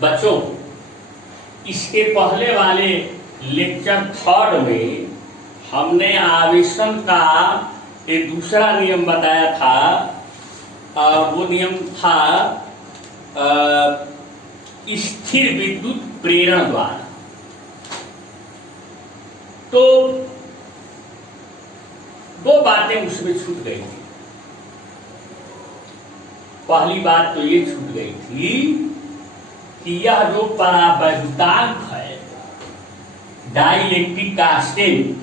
बच्चों, इसके पहले वाले लेक्चर 3 में हमने आवेशन का एक दूसरा नियम बताया था और वो नियम था स्थिर विद्युत प्रेरण द्वारा। तो दो बातें उसमें छूट गई थी। पहली बात तो ये छूट गई थी कि यह जो परावैद्युतांक है डाइलेक्ट्रिक कांस्टेंट,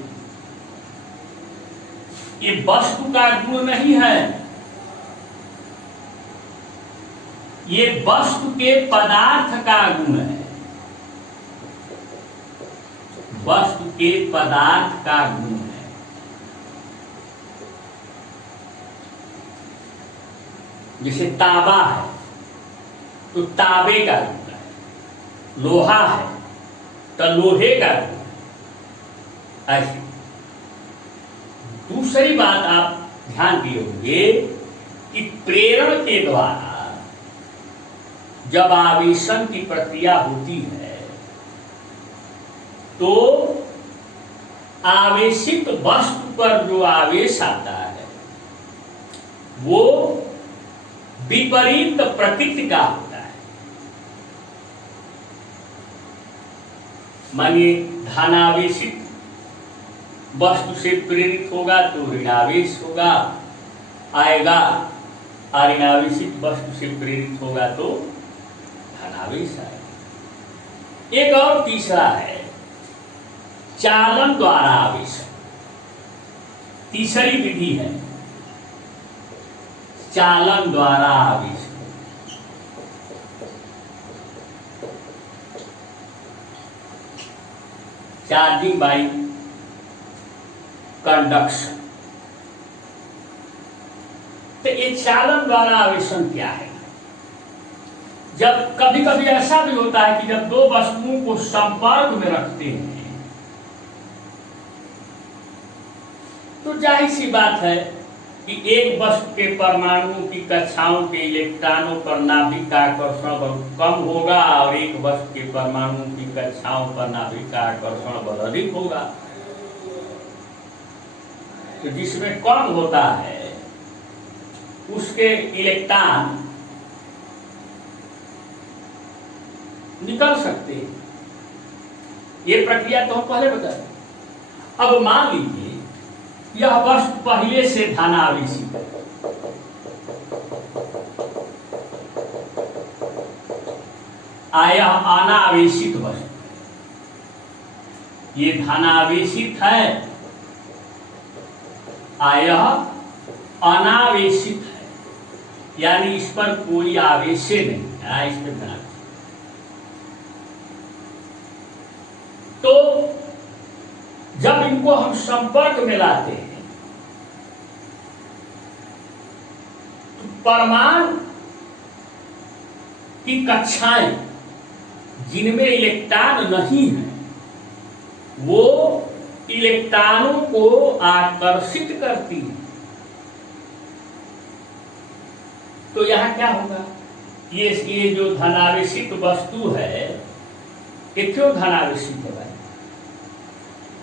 ये वस्तु का गुण नहीं है, ये वस्तु के पदार्थ का गुण है। वस्तु के पदार्थ का गुण है। जैसे तांबा है तो तांबे का गुण है, लोहा है तो लोहे का गुण है। ऐसे दूसरी बात आप ध्यान दिए होंगे कि प्रेरण के द्वारा जब आवेशन की प्रक्रिया होती है तो आवेशित वस्तु पर जो आवेश आता है वो विपरीत प्रकृति का होता है। मानिए धनावेशित वस्तु से प्रेरित होगा तो ऋणावेश होगा आएगा, और ऋणावेशित वस्तु से प्रेरित होगा तो धनावेश आएगा। एक और तीसरा है चालन द्वारा आवेशन। तीसरी विधि है चालन द्वारा आवेशन। Charging by conduction. तो ये चालन द्वारा आवेशन क्या है? जब कभी कभी ऐसा भी होता है कि जब दो वस्तुओं को संपर्क में रखते हैं तो जाहिर सी बात है कि एक वस्तु के परमाणुओं की कक्षाओं के इलेक्ट्रॉनों पर नाभिक का आकर्षण बल कम होगा और एक वस्तु के परमाणुओं की कक्षाओं पर नाभिक का आकर्षण बल अधिक होगा। तो जिसमें कम होता है उसके इलेक्ट्रॉन निकल सकते हैं। ये प्रक्रिया तो हम पहले बताए। अब मान लीजिए यह वस्तु पहले से धनावेशित है, आया अनावेशित वस्तु, ये धनावेशित है, आया अनावेशित है, यानी इस पर कोई आवेश नहीं है। इस पर ध्यान। तो जब इनको हम संपर्क में लाते हैं तो परमाणु की कक्षाएं जिनमें इलेक्ट्रॉन नहीं है वो इलेक्ट्रॉनों को आकर्षित करती है। तो यहां क्या होगा? ये जो धनावेशित वस्तु है ये क्यों धनावेशित है भाई?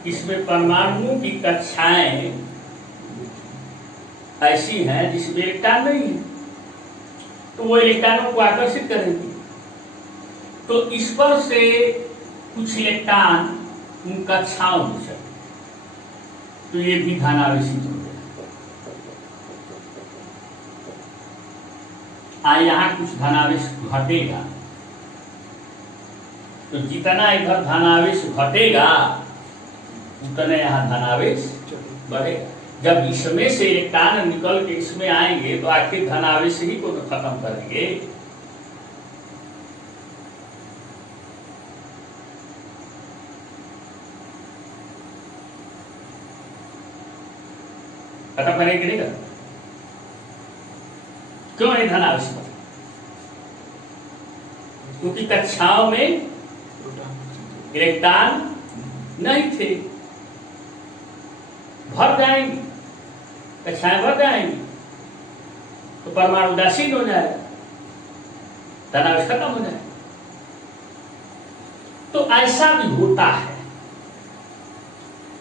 इसमें परमाणुओं की कक्षाएं ऐसी हैं जिसमें इलेक्ट्रॉन नहीं है, तो वो इलेक्ट्रॉनों को आकर्षित करेंगी। तो इस पर से कुछ इलेक्ट्रॉन उन कक्षाओं में चले, तो ये भी धनावेशित हो गया। यहाँ कुछ धनावेश घटेगा, तो जितना इधर धनावेश घटेगा उतने यहाँ धनावेश बढ़ेगा। जब इसमें से इलेक्ट्रॉन निकल के इसमें आएंगे तो आखिर धनावेश ही को तो खत्म करेंगे। खत्म करेंगे नहीं कर? क्यों नहीं धनावेश? क्योंकि कक्षाओं में इलेक्ट्रॉन नहीं थे। भर जाएंगी, कक्षाएं भर जाएंगी तो परमाणु उदासीन हो जाएगा, धनावेश खत्म हो जाएगा। तो ऐसा भी होता है।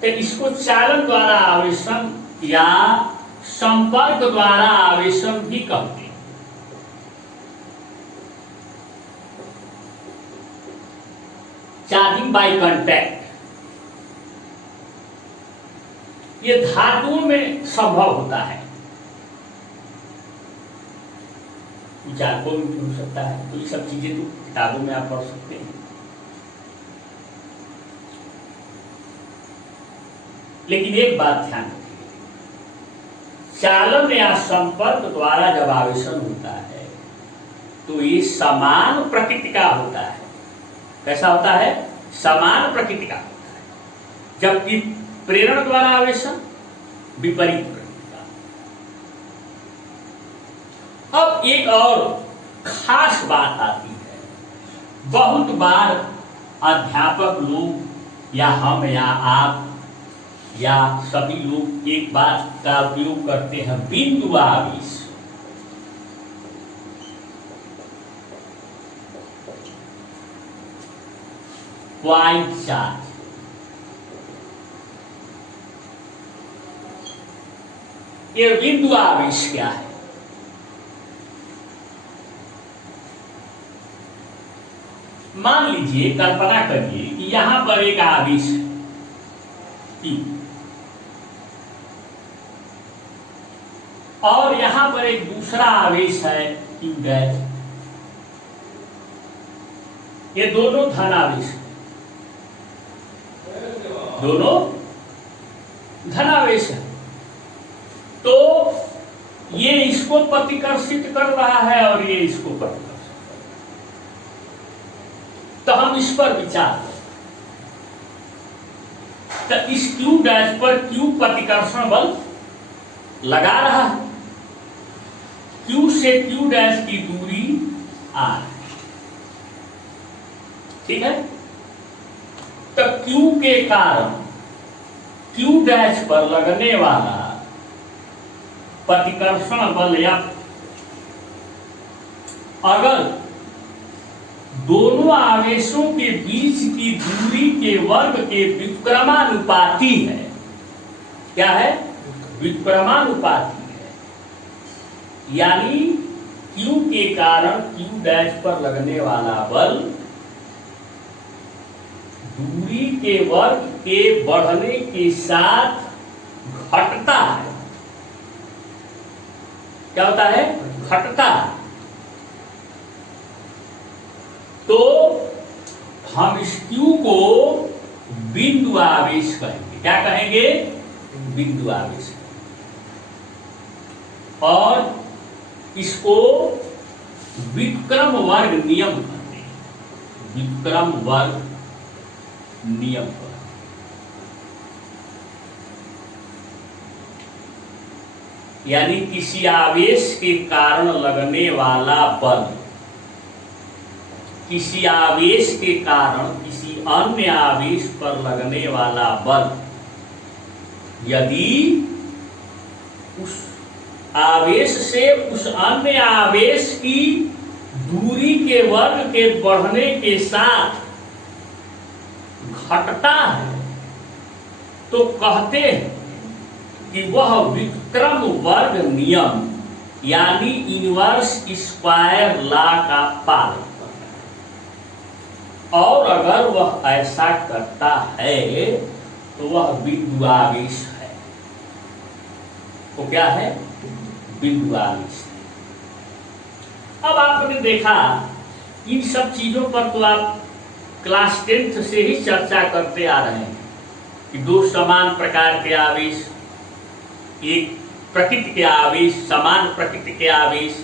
तो इसको चालन द्वारा आवेशन या संपर्क द्वारा आवेशन भी कहते हैं। चार्जिंग बाय कांटेक्ट ये धातुओं में संभव होता है, विचारकों में भी हो सकता है। तो ये सब चीजें तो किताबों में आप पढ़ सकते हैं। लेकिन एक बात ध्यान रखिए, चालन या संपर्क द्वारा जब आवेशन होता है तो ये समान प्रकृति का होता है। कैसा होता है? समान प्रकृति का होता है। जबकि प्रेरण द्वारा आवेशन विपरीत प्रकृति का। अब एक और खास बात आती है। बहुत बार अध्यापक लोग या हम या आप या सभी लोग एक बात का उपयोग करते हैं, बिंदु आवेश। Point charge. ये बिंदु आवेश क्या है? मान लीजिए, कल्पना करिए कि यहां पर एक आवेश है Q, और यहां पर एक दूसरा आवेश है Q डैश। ये दोनों धन आवेश है, दोनों धन आवेश है। तो ये इसको प्रतिकर्षित कर रहा है और ये इसको प्रतिकर्षित कर रहा है। तो हम इस पर विचार करें। तो इस Q डैश पर Q प्रतिकर्षण बल लगा रहा है। Q से Q डैश की दूरी R, ठीक है। तो Q के कारण Q डैश पर लगने वाला प्रतिकर्षण बल या अगर दोनों आवेशों के बीच की दूरी के वर्ग के व्युत्क्रमानुपाती है। क्या है? व्युत्क्रमानुपाती है। यानी Q के कारण Q डैश पर लगने वाला बल दूरी के वर्ग के बढ़ने के साथ घटता है। क्या होता है? घटता है। तो हम इस Q को बिंदु आवेश कहेंगे। क्या कहेंगे? बिंदु आवेश। और इसको व्युत्क्रम वर्ग नियम कहते हैं। व्युत्क्रम वर्ग नियम पर यानी किसी आवेश के कारण लगने वाला बल, किसी आवेश के कारण किसी अन्य आवेश पर लगने वाला बल यदि उस आवेश से उस अन्य आवेश की दूरी के वर्ग के बढ़ने के साथ घटता है तो कहते हैं कि वह व्युत्क्रम वर्ग नियम यानी इनवर्स स्क्वायर लॉ का पालन करता है। और अगर वह ऐसा करता है तो वह बिंदु आवेश है। तो क्या है? बिंदु आवेश है। अब आपने देखा इन सब चीजों पर तो आप क्लास 10th से ही चर्चा करते आ रहे हैं कि दो समान प्रकार के आवेश, एक प्रकृति के आवेश, समान प्रकृति के आवेश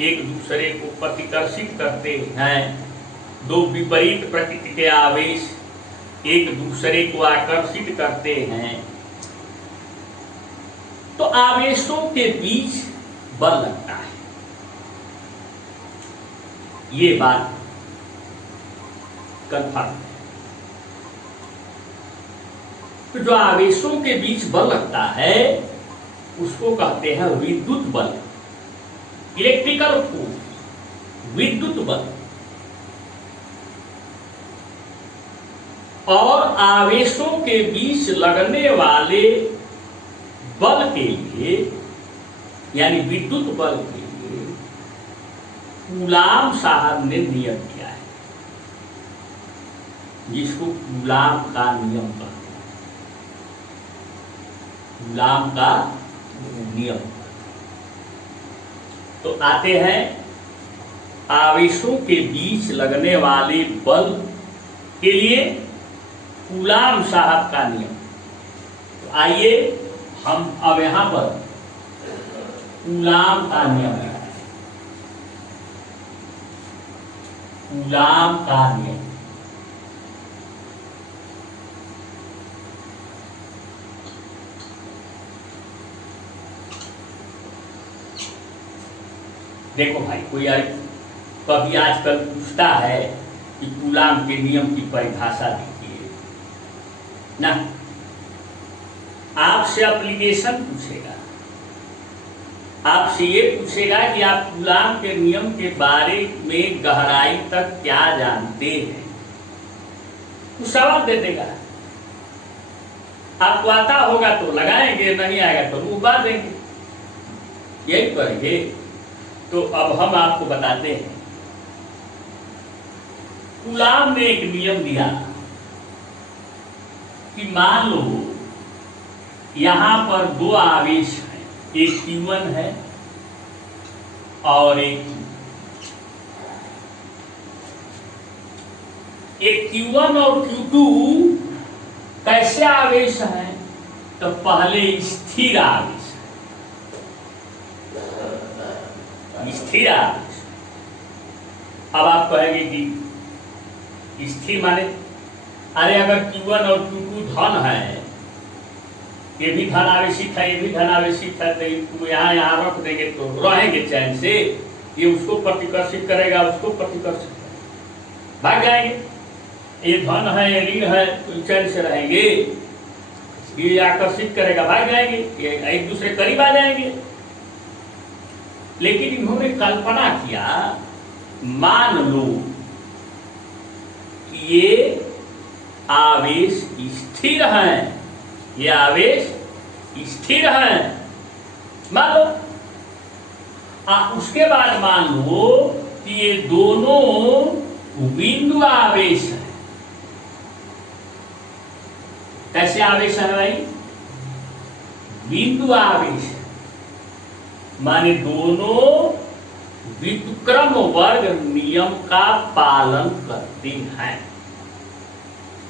एक दूसरे को प्रतिकर्षित करते हैं। दो विपरीत प्रकृति के आवेश एक दूसरे को आकर्षित करते हैं। तो आवेशों के बीच बल लगता है। ये बात कन्फर्म है। तो जो आवेशों के बीच बल लगता है उसको कहते हैं विद्युत बल, इलेक्ट्रिकल फोर्स, विद्युत बल। और आवेशों के बीच लगने वाले बल के लिए, यानी विद्युत बल के लिए कूलाम साहब ने नियम किया है, जिसको कूलाम का नियम कहते हैं। कूलाम का नियम। तो आते हैं आवेशों के बीच लगने वाले बल के लिए कूलाम साहब का नियम। तो आइए हम अब यहां पर कूलाम का नियम है। कूलाम का नियम देखो भाई, कोई कभी आजकल पूछता है कि कूलाम के नियम की परिभाषा दीजिए ना, आपसे एप्लीकेशन पूछेगा, आपसे ये पूछेगा कि आप कूलाम के नियम के बारे में गहराई तक क्या जानते हैं, तो सवाल दे देगा। आपको आता होगा तो लगाएंगे, नहीं आएगा तो मुंह बांध देंगे, यही करेंगे। तो अब हम आपको बताते हैं, कूलाम ने एक नियम दिया कि मान लो यहां पर दो आवेश हैं, एक Q1 है और एक Q1 और Q2 कैसे आवेश हैं? तो पहले स्थिर आवेश, स्थिर आवेश। अब आप कहेंगे कि स्थिर माने, अरे अगर Q1 और Q2 धन है, ये भी धन आवेशित है, ये भी धन आवेशित है, तो इनको यहाँ रख देंगे तो रहेंगे चैन से, ये उसको प्रतिकर्षित करेगा, उसको प्रतिकर्षित करेगा, भाग जाएंगे। ये धन है, ये ऋण है, तो चैन से रहेंगे, ये आकर्षित करेगा, भाग जाएंगे, ये एक दूसरे करीब आ जाएंगे। लेकिन इन्होंने कल्पना किया, मान लो कि ये आवेश स्थिर हैं, ये आवेश स्थिर हैं, मान लो। उसके बाद मान लो कि ये दोनों बिंदु आवेश हैं। कैसे आवेश है भाई? बिंदु आवेश है, माने दोनों व्युत्क्रम वर्ग नियम का पालन करते हैं।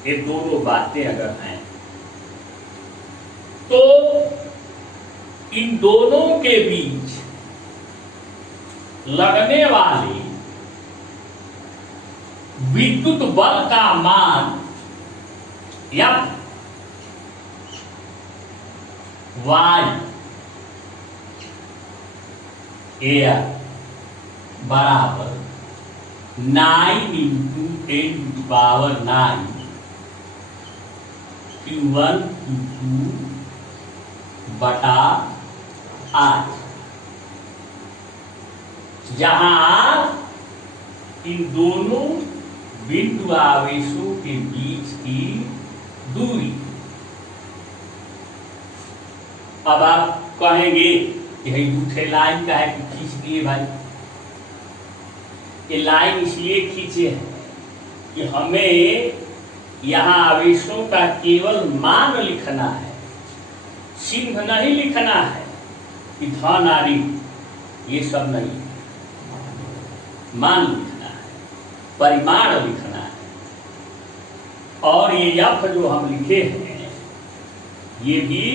ये दोनों बातें अगर हैं तो इन दोनों के बीच लगने वाले विद्युत बल का मान या वाई एयर बराबर 9 × 10⁹ Q1 Q2 बटा 8, जहां इन दोनों बिंदु आवेशों के बीच की दूरी। अब आप कहेंगे यही दूसरे लाइन का है कि खींच दिए भाई। ये लाइन इसलिए खींचे है कि हमें यहाँ आवेशों का केवल मान लिखना है, चिन्ह नहीं लिखना है कि धन आदि, ये सब नहीं, मान लिखना है, परिमाण लिखना है। और ये F जो हम लिखे हैं, ये भी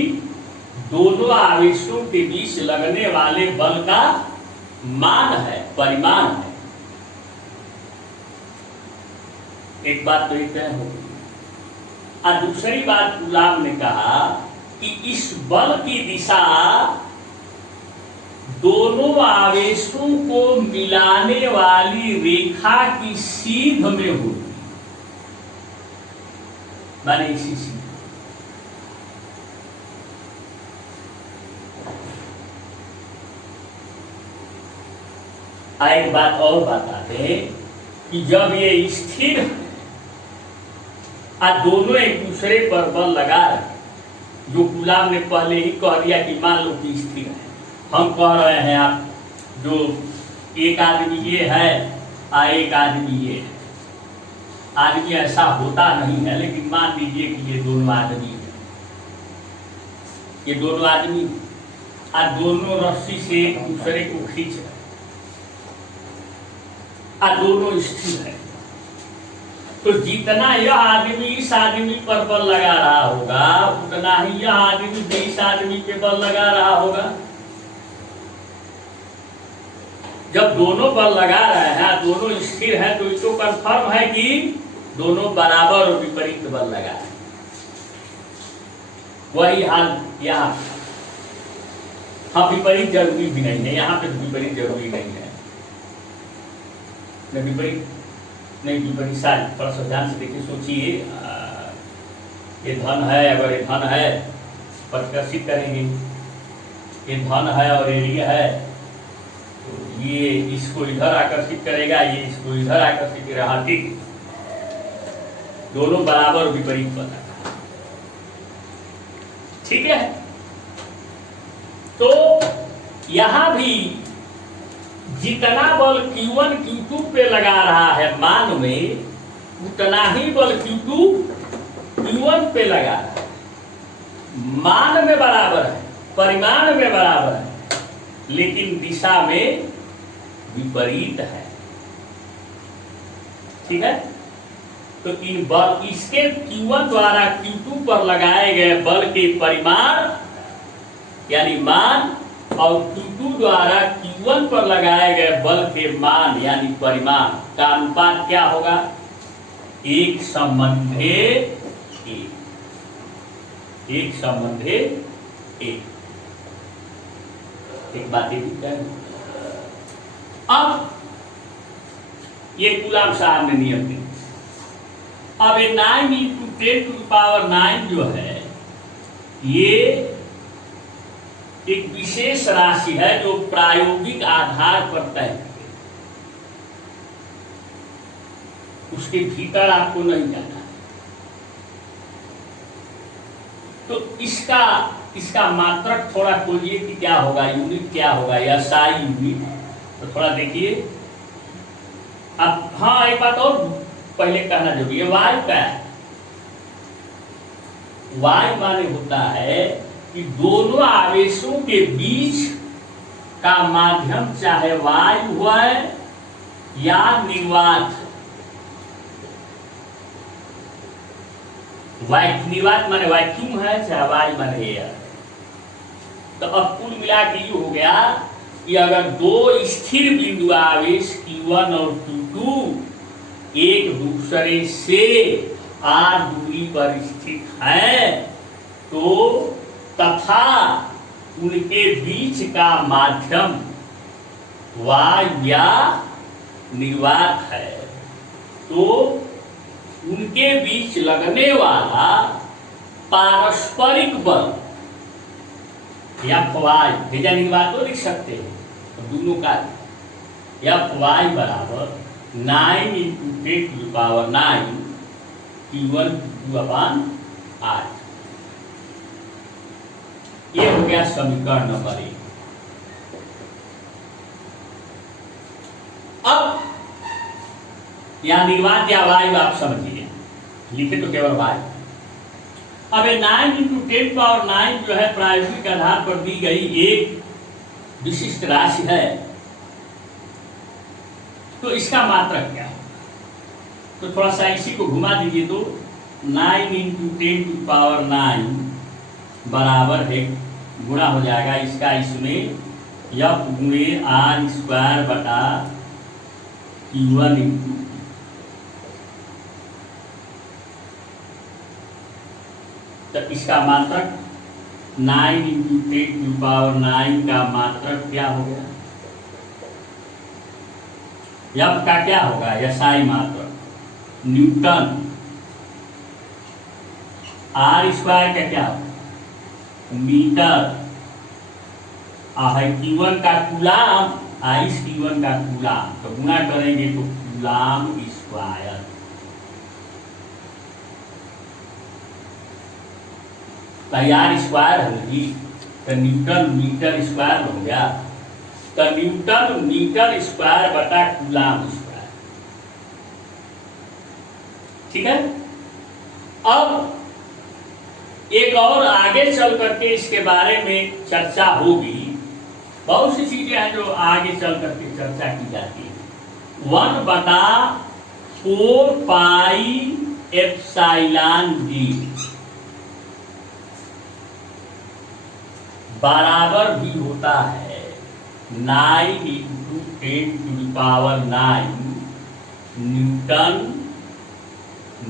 दोनों आवेशों के बीच लगने वाले बल का मान है, परिमाण है। एक बात तो ये तय हो गई। और दूसरी बात कूलाम ने कहा कि इस बल की दिशा दोनों आवेशों को मिलाने वाली रेखा की सीध में होगी, माने इसी सीध। एक बात और बताते हैं कि जब ये स्थिर आज दोनों एक दूसरे पर बल लगा रहे, जो गुलाम ने पहले ही कह दिया कि मान लो कि स्थिर है, हम कह रहे हैं आप जो एक आदमी ये है और एक आदमी ये है। आदमी ऐसा होता नहीं है, लेकिन मान लीजिए कि ये दोनों आदमी है, ये दोनों आदमी और दोनों रस्सी से एक दूसरे को खींच रहे और दोनों स्थिर है। तो जितना यह आदमी इस आदमी पर बल लगा रहा होगा, उतना ही यह आदमी भी इस आदमी पे बल लगा रहा होगा। जब दोनों बल लगा रहे हैं, दोनों स्थिर है, तो इसको कंफर्म है कि दोनों बराबर और विपरीत बल लगा रहे हैं। वही हाल यहाँ, हाँ विपरीत जरूरी भी नहीं है, यहाँ पे विपरीत जरूरी नहीं है, विपरीत नहीं, विपरीत सारी थोड़ा ध्यान से देखिए, सोचिए ये धन है, अगर ये धन है परिकर्षित करेंगे, ये धन है और ये है, तो ये इसको इधर आकर्षित करेगा, ये इसको इधर आकर्षित करेगा, ठीक, दोनों बराबर और विपरीत बना, ठीक है। तो यहां भी जितना बल Q1 Q2 पे लगा रहा है मान में, उतना ही बल Q2 Q1 पे लगा रहा है। मान में बराबर है, परिमाण में बराबर है, लेकिन दिशा में विपरीत है, ठीक है। तो इन बल, इसके Q1 द्वारा Q2 पर लगाए गए बल के परिमाण यानी मान और Q2 द्वारा Q1 पर लगाए गए बल के मान यानी परिमाण का अनुपात क्या होगा? एक संबंधे एक, एक संबंधे एक। एक बात ये भी है, अब ये कूलाम साहब ने नियम दिया। अब ये 9 × 10⁹ जो है, ये एक विशेष राशि है जो प्रायोगिक आधार पर तय है, उसके भीतर आपको नहीं जाना। तो इसका मात्रक थोड़ा खोजिए कि क्या होगा, यूनिट क्या होगा, या साई यूनिट। तो थोड़ा देखिए अब। हाँ, एक बात और पहले कहना जरूरी है, वायु क्या है? वायु माने होता है कि दोनों आवेशों के बीच का माध्यम चाहे वायु है या निर्वात। निर्वात माने वैक्यूम है, चाहे वायु माने एयर। तो अब कुल मिला के ये हो गया कि अगर दो स्थिर बिंदु आवेश Q1 और Q2 एक दूसरे से r दूरी पर स्थित है, तो तथा उनके बीच का माध्यम वायु या निर्वात है, तो उनके बीच लगने वाला पारस्परिक बल या वायु भेजा निर्वात तो लिख सकते हैं, तो दोनों का Fy बराबर 9 × 10⁹ Q1 Q2/8। ये हो गया समीकरण नंबर 1। अब या निर्वात या वायु आप समझिए, लिखे तो केवल वायु। अब 9 × 10⁹ जो है प्रायोगिक आधार पर दी गई एक विशिष्ट राशि है, तो इसका मात्रक क्या है? तो थोड़ा सा इसी को घुमा दीजिए, तो 9 × 10⁹ बराबर है, गुणा हो जाएगा इसका इसमें F × R² / Q1 × तो इसका मात्रक 9 × 10⁹ का मात्रक क्या हो गया? F का क्या होगा? SI मात्रक न्यूटन। R² का क्या होगा? मीटर। Q1 का कूलाम, इस Q1 का कूलाम, तो गुणा करेंगे तो कूलाम स्क्वायर। तो यार स्क्वायर है जी, तो न्यूटन मीटर स्क्वायर हो गया, तो न्यूटन मीटर स्क्वायर बटा कूलाम स्क्वायर। ठीक है। अब एक और आगे चल करके इसके बारे में चर्चा होगी, बहुत सी चीजें हैं जो आगे चल करके चर्चा की जाती है। 1/4 पाई एप्सिलॉन जी बराबर भी होता है 9 × 10⁹ न्यूटन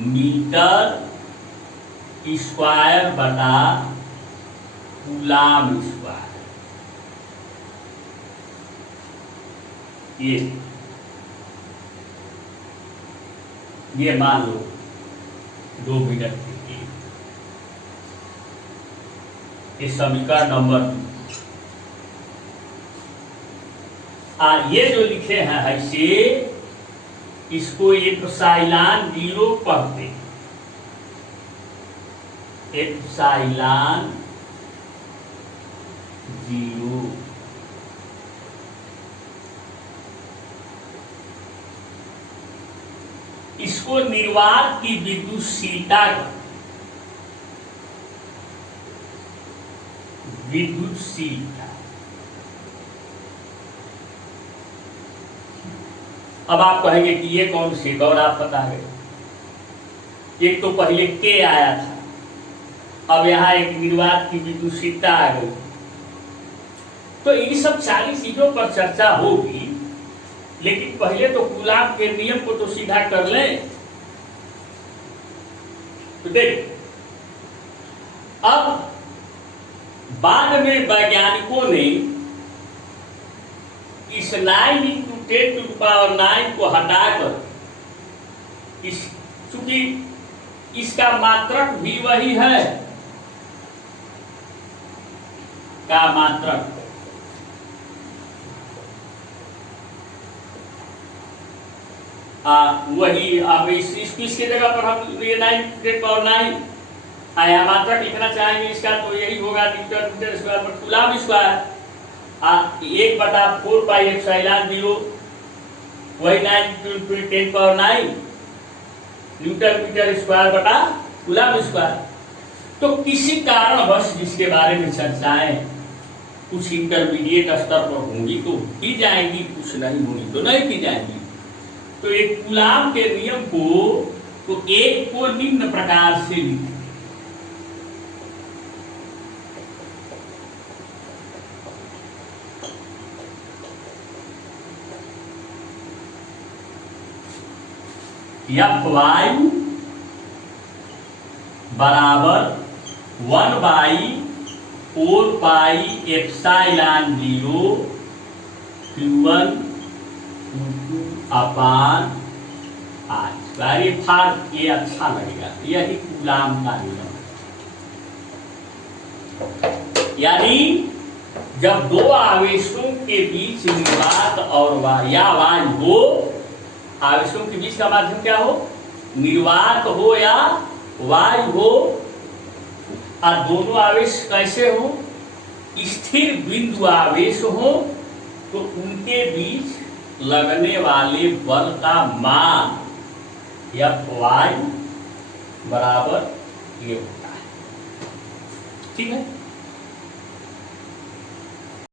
मीटर स्क्वायर बटा कूलाम स्क्वायर। ये मान लो 2 मीटर के लिए, ये समीकरण नंबर 2। ये जो लिखे हैं ऐसे, इसको एप्सिलॉन 0 पढ़ते हैं, एप्सिलॉन 0। इसको निर्वात की विद्युतशीलता, विद्युतशीलता। अब आप कहेंगे कि ये कौन से गौर आप बता गए। एक तो पहले के आया था, अब यहाँ एक निर्वात की विद्युतशीलता आ गई। तो इन सब सारी चीजों पर चर्चा होगी, लेकिन पहले तो कूलाम के नियम को तो सीधा कर लें। तो देख, अब बाद में वैज्ञानिकों ने इस 9 × 10⁹ को हटाकर, चूंकि इसका मात्रक भी वही है, का मात्रक वही। अब इसकी जगह पर हम ये 9 × 10⁹ आया मात्रक लिखना चाहेंगे इसका, तो यही होगा न्यूटन मीटर स्क्वायर पर कूलाम स्क्वायर। 1/4 पाई एप्सिलॉन 0 वही 9 × 10⁹ न्यूटन मीटर स्क्वायर बटा कूलाम स्क्वायर। तो किसी कारणवश जिसके बारे में चर्चाएं कुछ इंटरमीडिएट स्तर पर होंगी तो की जाएंगी, कुछ नहीं होंगी तो नहीं की जाएंगी। तो एक कूलाम के नियम को, तो एक को निम्न प्रकार से लिखें। Fy बराबर 1/4 पाई एप्सिलॉन 0 Q1 Q2 अपान r²। ये अच्छा लगेगा, यही कूलाम का नियम। यानी जब दो आवेशों के बीच निर्वात और वायु हो, आवेशों के बीच का माध्यम क्या हो, निर्वात हो या वायु हो, और दोनों आवेश कैसे हो, स्थिर बिंदु आवेश हो, तो उनके बीच लगने वाले बल का मान Fy बराबर ये होता है। ठीक है।